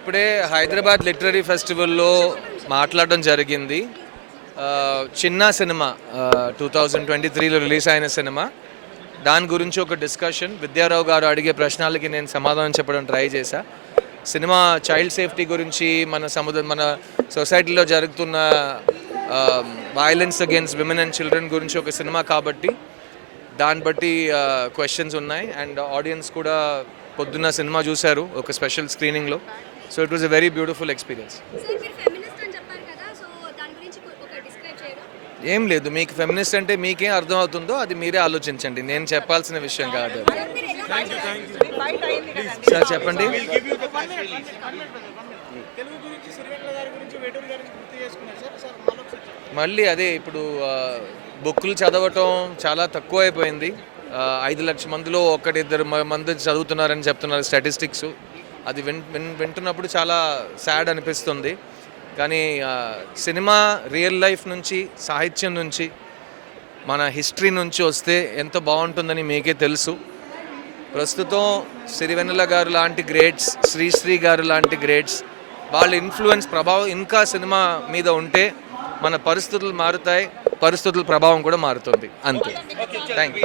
ఇప్పుడే హైదరాబాద్ లిటరరీ ఫెస్టివల్లో మాట్లాడడం జరిగింది. చిన్న సినిమా టూ థౌజండ్ ట్వంటీ త్రీలో రిలీజ్ అయిన సినిమా. దాని గురించి ఒక డిస్కషన్. విద్యారావు గారు అడిగే ప్రశ్నలకి నేను సమాధానం చెప్పడం ట్రై చేశా. సినిమా చైల్డ్ సేఫ్టీ గురించి మన సముద్ర మన సొసైటీలో జరుగుతున్న violence against women and children గురించి ఒక సినిమా కాబట్టి దాన్ని బట్టి క్వశ్చన్స్ ఉన్నాయి. అండ్ ఆడియన్స్ కూడా పొద్దున్న సినిమా చూశారు ఒక special స్క్రీనింగ్లో so it was a very beautiful experience sir మీరు ఫెమినిస్ట్ అని చెప్పారు కదా సో దాని గురించి ఒక డిస్క్రైబ్ చేయరా? ఏం లేదు మీకు ఫెమినిస్ట్ అంటే మీకేం అర్థం అవుతుందో అది మీరే ఆలోచించండి. నేను చెప్పాల్సిన విషయం కాదు సార్ చెప్పండి. తెలుగు గురించి సిరివెన్నెల గారి గురించి వేటూరు గారి గురించి గుర్తు చేసుకున్నారు సార్. సార్ మరొకసారి చెప్పండి. మళ్ళీ అదే ఇప్పుడు బుక్కులు చదవటం చాలా తక్కువ అయిపోయింది ఐదు లక్షల మందిలో ఒకటిద్దరు మ- మంది చదువుతున్నారని చెప్తున్నారు స్టాటిస్టిక్స్. అది విన్ విన్ వింటున్నప్పుడు చాలా సాడ్ అనిపిస్తుంది. కానీ సినిమా రియల్ లైఫ్ నుంచి సాహిత్యం నుంచి మన హిస్టరీ నుంచి వస్తే ఎంత బాగుంటుందని మీకే తెలుసు. ప్రస్తుతం సిరివెన్నెల గారు లాంటి గ్రేట్స్ శ్రీశ్రీ గారు లాంటి గ్రేట్స్ వాళ్ళ ఇన్ఫ్లుయెన్స్ ప్రభావం ఇంకా సినిమా మీద ఉంటే మన పరిస్థితులు మారుతాయి పరిస్థితుల ప్రభావం కూడా మారుతుంది. అంతే. Thank you